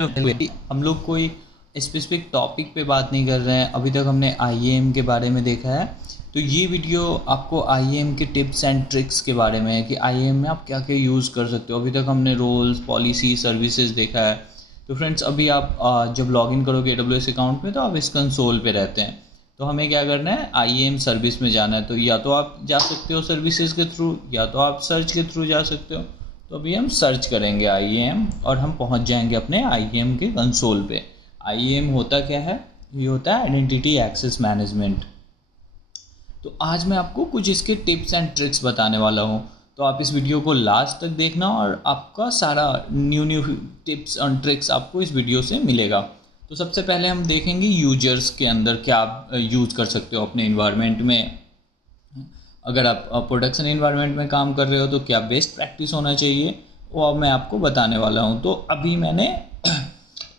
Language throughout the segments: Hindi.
हम लोग कोई स्पेसिफिक टॉपिक पे बात नहीं कर रहे हैं। अभी तक हमने आईएएम के बारे में देखा है, तो ये वीडियो आपको आईएएम के टिप्स एंड ट्रिक्स के बारे में है कि आईएएम में आप क्या क्या यूज़ कर सकते हो। अभी तक हमने रोल्स, पॉलिसी, सर्विसेज देखा है। तो फ्रेंड्स, अभी आप जब लॉगिन करोगे AWS अकाउंट में तो आप इस कंसोल पे रहते हैं। तो हमें क्या करना है, आईएएम सर्विस में जाना है। तो या तो आप जा सकते हो सर्विसेज के थ्रू, या तो आप सर्च के थ्रू जा सकते हो। तो अभी हम सर्च करेंगे आईएएम और हम पहुंच जाएंगे अपने आईएएम के कंसोल पे। आईएएम होता क्या है? ये होता है आइडेंटिटी एक्सेस मैनेजमेंट। तो आज मैं आपको कुछ इसके टिप्स एंड ट्रिक्स बताने वाला हूँ। तो आप इस वीडियो को लास्ट तक देखना और आपका सारा न्यू टिप्स एंड ट्रिक्स आपको इस वीडियो से मिलेगा। तो सबसे पहले हम देखेंगे यूजर्स के अंदर क्या आप यूज़ कर सकते हो अपने इन्वायरमेंट में। अगर आप प्रोडक्शन इन्वायरमेंट में काम कर रहे हो तो क्या बेस्ट प्रैक्टिस होना चाहिए, वो अब मैं आपको बताने वाला हूँ। तो अभी मैंने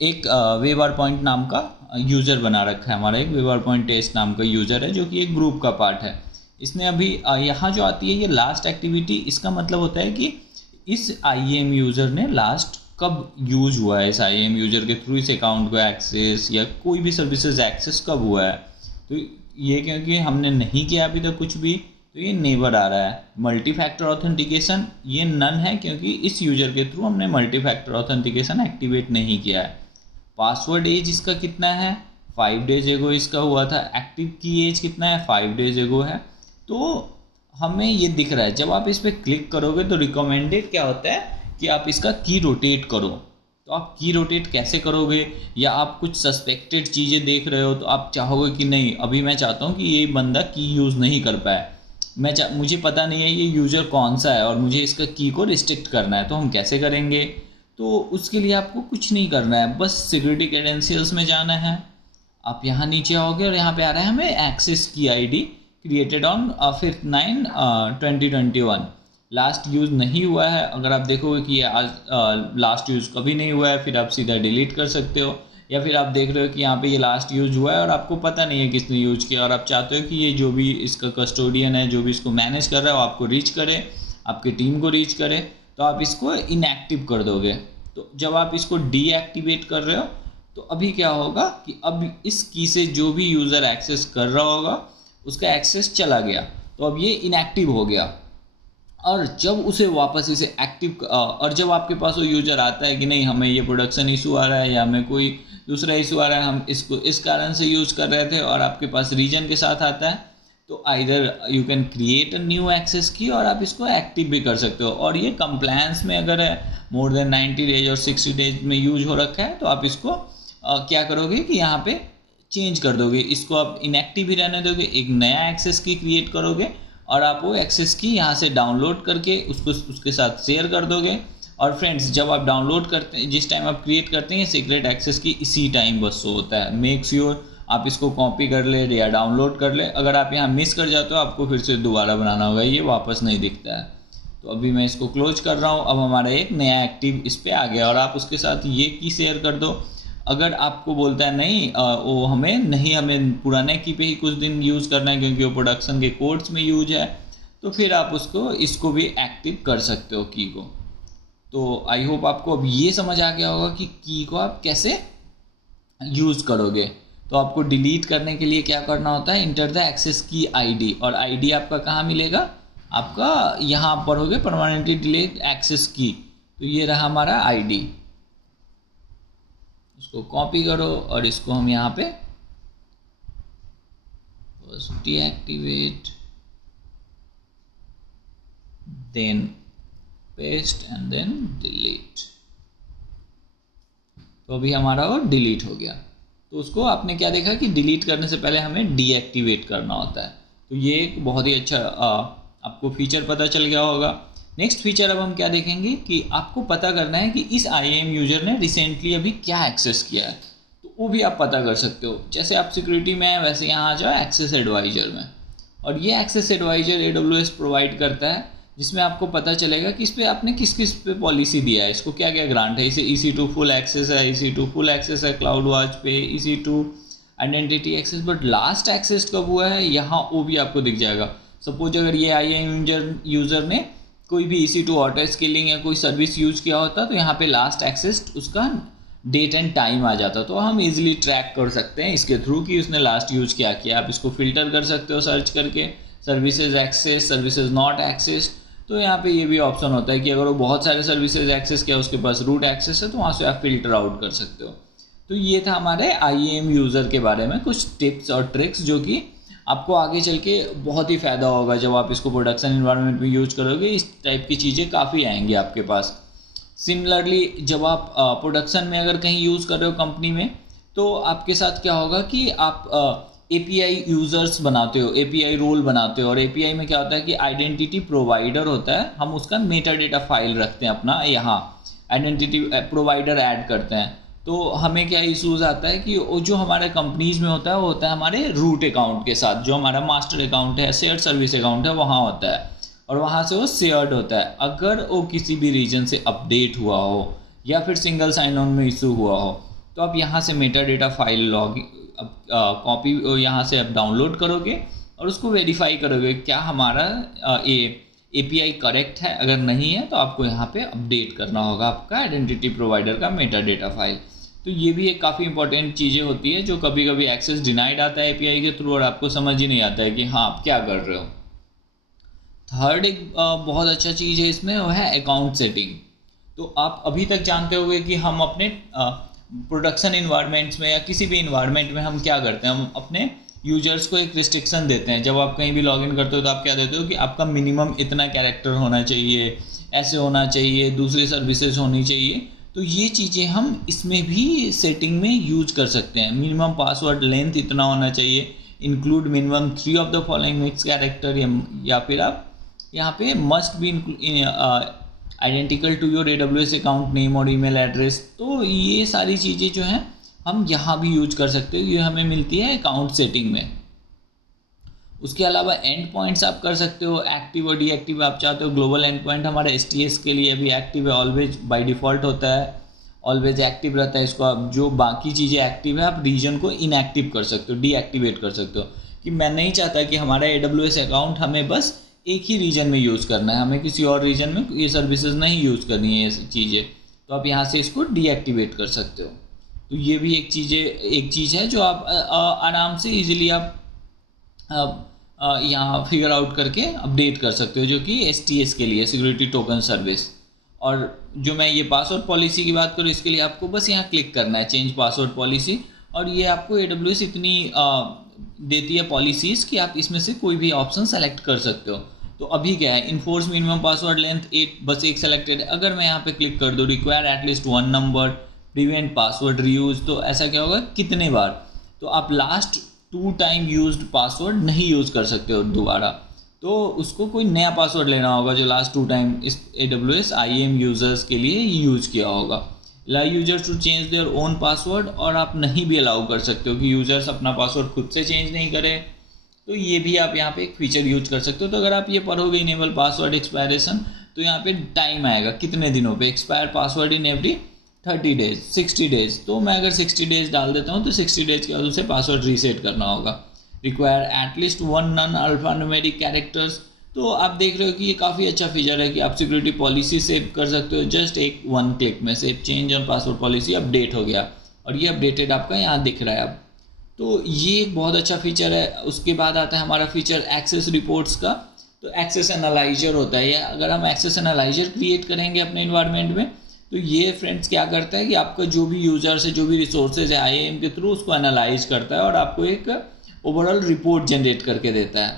एक वेवर पॉइंट नाम का यूज़र बना रखा है। हमारा एक वेवर पॉइंट टेस्ट नाम का यूज़र है जो कि एक ग्रुप का पार्ट है। इसने अभी यहाँ जो आती है ये लास्ट एक्टिविटी, इसका मतलब होता है कि इस आईएएम यूज़र ने लास्ट कब यूज़ हुआ है, इस आईएएम यूज़र के थ्रू इस अकाउंट को एक्सेस या कोई भी सर्विसेज एक्सेस कब हुआ है। तो ये क्योंकि हमने नहीं किया अभी तक कुछ भी, तो ये नेवर आ रहा है। मल्टी फैक्टर ऑथेंटिकेशन ये नन है क्योंकि इस यूज़र के थ्रू हमने मल्टी फैक्टर ऑथेंटिकेशन एक्टिवेट नहीं किया है। पासवर्ड एज इसका कितना है? 5 डेज एगो इसका हुआ था। एक्टिव की एज कितना है? 5 डेज एगो है। तो हमें ये दिख रहा है। जब आप इस पर क्लिक करोगे तो रिकमेंडेड क्या होता है कि आप इसका की रोटेट करो। तो आप की रोटेट कैसे करोगे? या आप कुछ सस्पेक्टेड चीज़ें देख रहे हो तो आप चाहोगे कि नहीं, अभी मैं चाहता हूँ कि ये बंदा की यूज़ नहीं कर पाए, मुझे पता नहीं है ये यूज़र कौन सा है और मुझे इसका की को रिस्ट्रिक्ट करना है। तो हम कैसे करेंगे? तो उसके लिए आपको कुछ नहीं करना है, बस सिक्योरिटी क्रेडेंशियल्स में जाना है। आप यहाँ नीचे आओगे और यहाँ पे आ रहा है हमें एक्सेस की ID created on 5/9/2021। Last use नहीं हुआ है। अगर आप देखोगे कि ये आज लास्ट यूज़ कभी नहीं हुआ है, फिर आप सीधा डिलीट कर सकते हो। या फिर आप देख रहे हो कि यहाँ पे ये लास्ट यूज हुआ है और आपको पता नहीं है किसने यूज किया, और आप चाहते हो कि ये जो भी इसका कस्टोडियन है, जो भी इसको मैनेज कर रहा है, वो आपको रीच करे, आपकी टीम को रीच करे, तो आप इसको इनएक्टिव कर दोगे। तो जब आप इसको डीएक्टिवेट कर रहे हो तो अभी क्या होगा कि अब इस की से जो भी यूज़र एक्सेस कर रहा होगा उसका एक्सेस चला गया, तो अब ये इनएक्टिव हो गया। और जब उसे वापस इसे एक्टिव और जब आपके पास वो यूज़र आता है कि नहीं, हमें ये प्रोडक्शन इशू आ रहा है या हमें कोई दूसरा इशू आ रहा है, हम इसको इस कारण से यूज़ कर रहे थे, और आपके पास रीजन के साथ आता है, तो either you can create a new access key और आप इसको एक्टिव भी कर सकते हो। और ये कंप्लायंस में अगर है मोर देन 90 डेज और 60 डेज में यूज हो रखा है तो आप इसको क्या करोगे कि यहाँ पे चेंज कर दोगे, इसको आप इनएक्टिव ही रहने दोगे, एक नया एक्सेस की क्रिएट करोगे और आप वो एक्सेस की यहाँ से डाउनलोड करके उसको उसके साथ शेयर कर दोगे। और फ्रेंड्स, जब आप डाउनलोड करते हैं, जिस टाइम आप क्रिएट करते हैं सीक्रेट एक्सेस की, इसी टाइम बस शो होता है। मेक श्योर आप इसको कॉपी कर ले या डाउनलोड कर ले। अगर आप यहाँ मिस कर जाते हो आपको फिर से दोबारा बनाना होगा, ये वापस नहीं दिखता है। तो अभी मैं इसको क्लोज कर रहा हूँ। अब हमारा एक नया एक्टिव इस पर आ गया और आप उसके साथ ये की शेयर कर दो। अगर आपको बोलता है नहीं, वो हमें पुराने की पे ही कुछ दिन यूज़ करना है क्योंकि वो प्रोडक्शन के कोड्स में यूज है, तो फिर आप इसको भी एक्टिव कर सकते हो की को। तो आई होप आपको अब ये समझ आ गया होगा कि की को आप कैसे यूज़ करोगे। तो आपको डिलीट करने के लिए क्या करना होता है, इंटर द एक्सेस की आईडी, और आईडी आपका कहाँ मिलेगा, आपका यहाँ पर होगे परमानेंटली डिलीट एक्सेस की। तो ये रहा हमारा आईडी, इसको कॉपी करो और इसको हम यहाँ पे deactivate, then paste and then delete. तो अभी हमारा वो डिलीट हो गया। तो उसको आपने क्या देखा कि डिलीट करने से पहले हमें डीएक्टिवेट करना होता है। तो ये एक बहुत ही अच्छा आपको फीचर पता चल गया होगा। नेक्स्ट फीचर अब हम क्या देखेंगे कि आपको पता करना है कि इस आईएएम यूजर ने रिसेंटली अभी क्या एक्सेस किया है, तो वो भी आप पता कर सकते हो। जैसे आप सिक्योरिटी में है वैसे यहाँ आ जाओ एक्सेस एडवाइजर में, और ये एक्सेस एडवाइजर AWS प्रोवाइड करता है, जिसमें आपको पता चलेगा कि इस पर आपने किस किस पे पॉलिसी दिया है, इसको क्या क्या ग्रांट है। इसे EC2 फुल एक्सेस है, EC2 फुल एक्सेस है क्लाउड वॉच पे, EC2 identity access, but last access कब हुआ है यहाँ वो भी आपको दिख जाएगा। सपोज अगर ये आईएएम यूजर ने कोई भी EC2 ऑटो स्केलिंग या कोई सर्विस यूज किया होता तो यहाँ पे लास्ट एक्सेस उसका डेट एंड टाइम आ जाता, तो हम इजीली ट्रैक कर सकते हैं इसके थ्रू कि उसने लास्ट यूज क्या किया। आप इसको फिल्टर कर सकते हो सर्च करके, services access, services not access. तो यहाँ पे ये भी ऑप्शन होता है कि अगर वो बहुत सारे सर्विसेज एक्सेस किया, उसके पास रूट एक्सेस है, तो वहाँ से आप फिल्टर आउट कर सकते हो। तो ये था हमारे IAM यूज़र के बारे में कुछ टिप्स और ट्रिक्स, जो कि आपको आगे चल के बहुत ही फ़ायदा होगा जब आप इसको प्रोडक्शन इन्वायरमेंट में यूज करोगे। इस टाइप की चीज़ें काफ़ी आएंगी आपके पास। सिमिलरली जब आप प्रोडक्शन में अगर कहीं यूज़ कर रहे हो कंपनी में, तो आपके साथ क्या होगा कि आप API यूज़र्स बनाते हो, API रोल बनाते हो। और API में क्या होता है कि आइडेंटिटी प्रोवाइडर होता है, हम उसका मेटा डेटा फाइल रखते हैं अपना, यहाँ आइडेंटिटी प्रोवाइडर ऐड करते हैं। तो हमें क्या इशूज़ आता है कि वो जो हमारे कंपनीज में होता है वो होता है हमारे रूट अकाउंट के साथ, जो हमारा मास्टर अकाउंट है, शेयर्ड सर्विस अकाउंट है, वहाँ होता है, और वहाँ से वो शेयर्ड होता है। अगर वो किसी भी रीजन से अपडेट हुआ हो या फिर सिंगल साइन ऑन में इशू हुआ हो, तो आप यहाँ से Meta data file log copy यहाँ से आप डाउनलोड करोगे और उसको वेरीफाई करोगे क्या हमारा API करेक्ट है। अगर नहीं है तो आपको यहाँ पे अपडेट करना होगा आपका आइडेंटिटी प्रोवाइडर का मेटा डेटा फाइल। तो ये भी एक काफ़ी इंपॉर्टेंट चीज़ें होती है, जो कभी कभी एक्सेस डिनाइड आता है API के थ्रू और आपको समझ ही नहीं आता है कि हाँ आप क्या कर रहे हो। थर्ड एक बहुत अच्छा चीज़ है इसमें, वो है अकाउंट सेटिंग। तो आप अभी तक जानते होंगे कि हम अपने प्रोडक्शन इन्वायरमेंट्स में या किसी भी इन्वायरमेंट में हम क्या करते हैं, हम अपने यूजर्स को एक रिस्ट्रिक्शन देते हैं। जब आप कहीं भी लॉगिन करते हो तो आप क्या देते हो कि आपका मिनिमम इतना कैरेक्टर होना चाहिए, ऐसे होना चाहिए, दूसरी सर्विसेज होनी चाहिए। तो ये चीज़ें हम इसमें भी सेटिंग में यूज कर सकते हैं। मिनिमम पासवर्ड लेंथ इतना होना चाहिए, include minimum 3 of the following mix character, या फिर आप यहाँ पे must be identical to your AWS account name और ईमेल एड्रेस। तो ये सारी चीज़ें जो हैं हम यहाँ भी यूज कर सकते हो, ये हमें मिलती है अकाउंट सेटिंग में। उसके अलावा एंड पॉइंट्स आप कर सकते हो एक्टिव और डीएक्टिव आप चाहते हो। ग्लोबल एंड पॉइंट हमारे STS के लिए अभी एक्टिव है, ऑलवेज बाय डिफ़ॉल्ट होता है, ऑलवेज एक्टिव रहता है। इसको आप जो बाकी चीज़ें एक्टिव है आप रीजन को इनएक्टिव कर सकते हो, डीएक्टिवेट कर सकते हो कि मैं नहीं चाहता कि हमारा AWS अकाउंट हमें बस एक ही रीजन में यूज़ करना है, हमें किसी और रीजन में ये सर्विसेज नहीं यूज़ करनी है ये चीज़ें, तो आप यहाँ से इसको डीएक्टिवेट कर सकते हो। तो ये भी एक चीज़ है जो आप आराम से इजीली आप यहाँ फिगर आउट करके अपडेट कर सकते हो, जो कि STS के लिए सिक्योरिटी टोकन सर्विस। और जो मैं ये पासवर्ड पॉलिसी की बात करूँ, इसके लिए आपको बस यहाँ क्लिक करना है चेंज पासवर्ड पॉलिसी, और ये आपको AWS इतनी देती है पॉलिसीज़ कि आप इसमें से कोई भी ऑप्शन सेलेक्ट कर सकते हो। तो अभी क्या है, इन्फोर्स मिनिमम पासवर्ड लेंथ 8, बस एक सेलेक्टेड है। अगर मैं यहाँ पे क्लिक कर दूँ require at least 1 number, prevent password reuse, तो ऐसा क्या होगा, कितने बार, तो आप लास्ट 2 टाइम यूज्ड पासवर्ड नहीं यूज़ कर सकते हो दोबारा, तो उसको कोई नया पासवर्ड लेना होगा जो लास्ट 2 टाइम इस AWS IAM यूज़र्स के लिए यूज़ किया होगा। Allow users to change their own password, और आप नहीं भी अलाउ कर सकते हो कि यूज़र्स अपना पासवर्ड खुद से चेंज नहीं करें, तो ये भी आप यहाँ पे एक फीचर यूज कर सकते हो। तो अगर आप ये पढ़ोगे इनेबल पासवर्ड एक्सपायरेशन, तो यहाँ पे टाइम आएगा कितने दिनों पे, expire password in every 30 days, 60 days. तो मैं अगर 60 डेज डाल देता हूँ तो 60 डेज के बाद उसे पासवर्ड रीसेट करना होगा। Require at least 1 non alpha numeric characters, तो आप देख रहे हो कि ये काफ़ी अच्छा फीचर है कि आप सिक्योरिटी पॉलिसी सेव कर सकते हो जस्ट एक 1 क्लिक में। Save change on password policy update हो गया, और ये अपडेटेड आपका यहाँ दिख रहा है अब। तो ये एक बहुत अच्छा फीचर है। उसके बाद आता है हमारा फीचर एक्सेस रिपोर्ट्स का। तो एक्सेस एनालाइजर होता है, या अगर हम एक्सेस एनालाइजर क्रिएट करेंगे अपने इन्वायरमेंट में, तो ये फ्रेंड्स क्या करता है कि आपका जो भी यूजर्स है, जो भी रिसोर्सेज है IAM के थ्रू, उसको एनालाइज करता है और आपको एक ओवरऑल रिपोर्ट जनरेट करके देता है।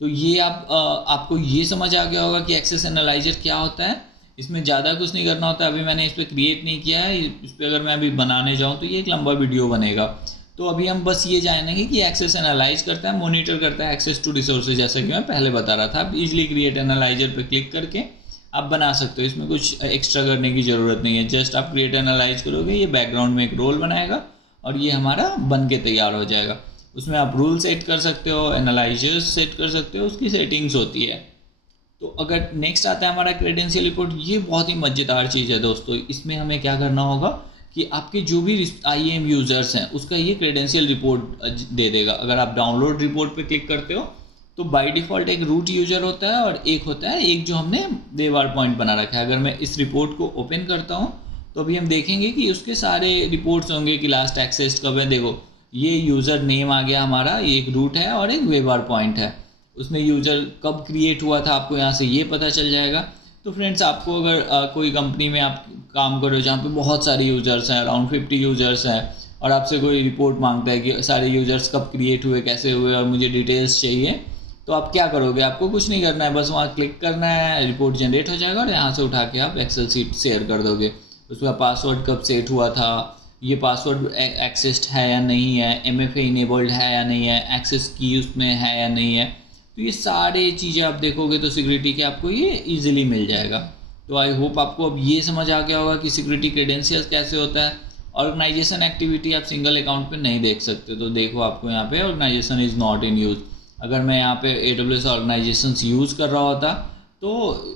तो ये आपको ये समझ आ गया होगा कि एक्सेस एनालाइजर क्या होता है। इसमें ज़्यादा कुछ नहीं करना होता। अभी मैंने इस पर क्रिएट नहीं किया है, इस पर अगर मैं अभी बनाने जाऊँ तो ये एक लंबा वीडियो बनेगा। तो अभी हम बस ये जानेंगे कि एक्सेस एनालाइज करता है, मॉनिटर करता है एक्सेस टू रिसोर्सेज, जैसा कि मैं पहले बता रहा था। आप इजीली क्रिएट एनालाइजर पर क्लिक करके आप बना सकते हो, इसमें कुछ एक्स्ट्रा करने की ज़रूरत नहीं है। जस्ट आप क्रिएट एनालाइज करोगे, ये बैकग्राउंड में एक रोल बनाएगा और ये हमारा बन के तैयार हो जाएगा। उसमें आप रूल सेट कर सकते हो, एनालाइजर्स सेट कर सकते हो, उसकी सेटिंग्स होती है। तो अगर नेक्स्ट आता है हमारा क्रेडेंशियल रिपोर्ट, ये बहुत ही मज़ेदार चीज़ है दोस्तों। इसमें हमें क्या करना होगा कि आपके जो भी IAM यूज़र्स हैं उसका ये क्रेडेंशियल रिपोर्ट दे देगा। अगर आप डाउनलोड रिपोर्ट पे क्लिक करते हो तो बाय डिफ़ॉल्ट एक रूट यूज़र होता है और एक होता है एक जो हमने देवार पॉइंट बना रखा है। अगर मैं इस रिपोर्ट को ओपन करता हूँ तो अभी हम देखेंगे कि उसके सारे रिपोर्ट्स होंगे कि लास्ट एक्सेस कब है। देखो ये यूज़र नेम आ गया हमारा, ये एक रूट है और एक वेबर पॉइंट है, उसमें यूज़र कब क्रिएट हुआ था आपको यहाँ से ये पता चल जाएगा। तो फ्रेंड्स आपको अगर कोई कंपनी में आप काम करो जहाँ पे बहुत सारे यूज़र्स हैं, अराउंड 50 यूज़र्स हैं, और आपसे कोई रिपोर्ट मांगता है कि सारे यूज़र्स कब क्रिएट हुए, कैसे हुए और मुझे डिटेल्स चाहिए, तो आप क्या करोगे, आपको कुछ नहीं करना है, बस वहाँ क्लिक करना है, रिपोर्ट जनरेट हो जाएगा और यहाँ से उठा के आप एक्सेल शीट शेयर कर दोगे। उसका पासवर्ड कब सेट हुआ था, ये पासवर्ड एक्सेस्ड है या नहीं है, MFA इनेबल्ड है या नहीं है, एक्सेस की उसमें है या नहीं है, तो ये सारी चीज़ें आप देखोगे तो सिक्योरिटी के आपको ये ईजिली मिल जाएगा। तो आई होप आपको अब ये समझ आ गया होगा कि सिक्योरिटी क्रेडेंशियल्स कैसे होता है। ऑर्गेनाइजेशन एक्टिविटी आप सिंगल अकाउंट पे नहीं देख सकते, तो देखो आपको यहाँ पे organisation is not in use. अगर मैं यहाँ पे AWS ऑर्गेनाइजेशन यूज़ कर रहा होता तो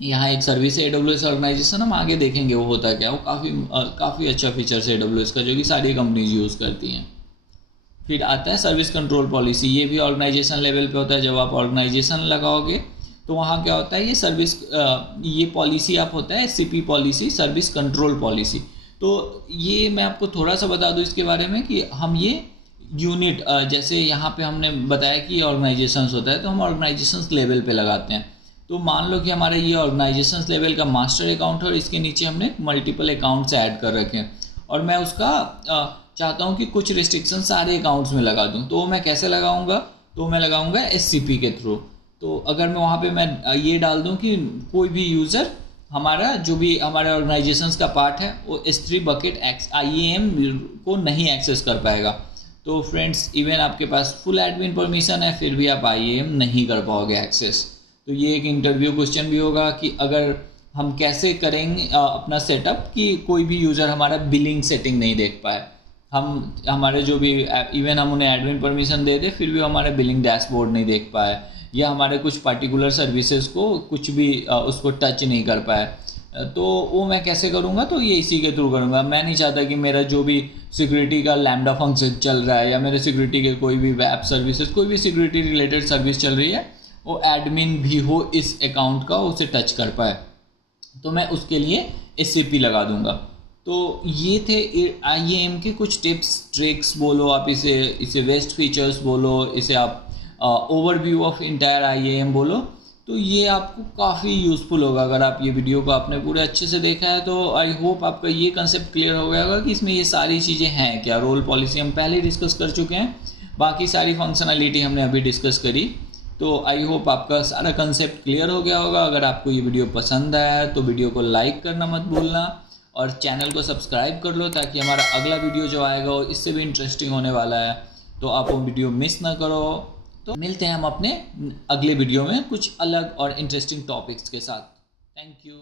यहाँ एक सर्विस है AWS ऑर्गेनाइजेशन, हम आगे देखेंगे वो होता क्या, वो काफ़ी अच्छा फीचर्स है AWS का जो कि सारी कंपनीज यूज़ करती हैं। फिर आता है सर्विस कंट्रोल पॉलिसी, ये भी ऑर्गेनाइजेशन लेवल पे होता है। जब आप ऑर्गेनाइजेशन लगाओगे तो वहाँ क्या होता है, ये सर्विस ये पॉलिसी आप होता है SCP policy, service control policy. तो ये मैं आपको थोड़ा सा बता दूँ इसके बारे में कि हम ये यूनिट जैसे यहाँ पे हमने बताया कि ऑर्गेनाइजेशंस होता है तो हम ऑर्गेनाइजेशंस लेवल पे लगाते हैं। तो मान लो कि हमारे ये ऑर्गेनाइजेशंस लेवल का मास्टर अकाउंट है और इसके नीचे हमने मल्टीपल अकाउंट्स ऐड कर रखे हैं और मैं उसका चाहता हूँ कि कुछ रिस्ट्रिक्शन सारे अकाउंट्स में लगा दूँ। तो मैं कैसे लगाऊंगा, तो मैं लगाऊंगा SCP के थ्रू। तो अगर मैं वहाँ पे मैं ये डाल दूँ कि कोई भी यूज़र हमारा जो भी हमारे ऑर्गेनाइजेशंस का पार्ट है वो S3 बकेट IAM को नहीं एक्सेस कर पाएगा। तो फ्रेंड्स इवन आपके पास फुल एडमिन परमिशन है फिर भी आप IAM नहीं कर पाओगे एक्सेस। तो ये एक इंटरव्यू क्वेश्चन भी होगा कि अगर हम कैसे करेंगे अपना सेटअप कि कोई भी यूज़र हमारा बिलिंग सेटिंग नहीं देख पाए, हम हमारे जो भी इवन हम उन्हें एडमिन परमिशन दे दे फिर भी हमारे बिलिंग डैशबोर्ड नहीं देख पाए, या हमारे कुछ पर्टिकुलर सर्विसेज को कुछ भी उसको टच नहीं कर पाए, तो वो मैं कैसे करूँगा, तो ये इसी के थ्रू करूँगा। मैं नहीं चाहता कि मेरा जो भी सिक्योरिटी का लैम्डा फंक्शन चल रहा है या मेरे सिक्योरिटी के कोई भी वेब सर्विसेज, कोई भी सिक्योरिटी रिलेटेड सर्विस चल रही है, वो एडमिन भी हो इस अकाउंट का उसे टच कर पाए, तो मैं उसके लिए SCP लगा दूंगा। तो ये थे IAM के कुछ टिप्स ट्रिक्स बोलो, आप इसे वेस्ट फीचर्स बोलो, इसे आप ओवरव्यू ऑफ इंटायर IAM बोलो। तो ये आपको काफ़ी यूज़फुल होगा अगर आप ये वीडियो को आपने पूरे अच्छे से देखा है। तो आई होप आपका ये कंसेप्ट क्लियर हो गया होगा कि इसमें ये सारी चीज़ें हैं क्या। रोल पॉलिसी हम पहले डिस्कस कर चुके हैं, बाकी सारी फंक्शनलिटी हमने अभी डिस्कस करी। तो आई होप आपका सारा कंसेप्ट क्लियर हो गया होगा। अगर आपको ये वीडियो पसंद आया है तो वीडियो को लाइक करना मत भूलना और चैनल को सब्सक्राइब कर लो ताकि हमारा अगला वीडियो जो आएगा वो इससे भी इंटरेस्टिंग होने वाला है, तो आप वो वीडियो मिस ना करो। तो मिलते हैं हम अपने अगले वीडियो में कुछ अलग और इंटरेस्टिंग टॉपिक्स के साथ। Thank you.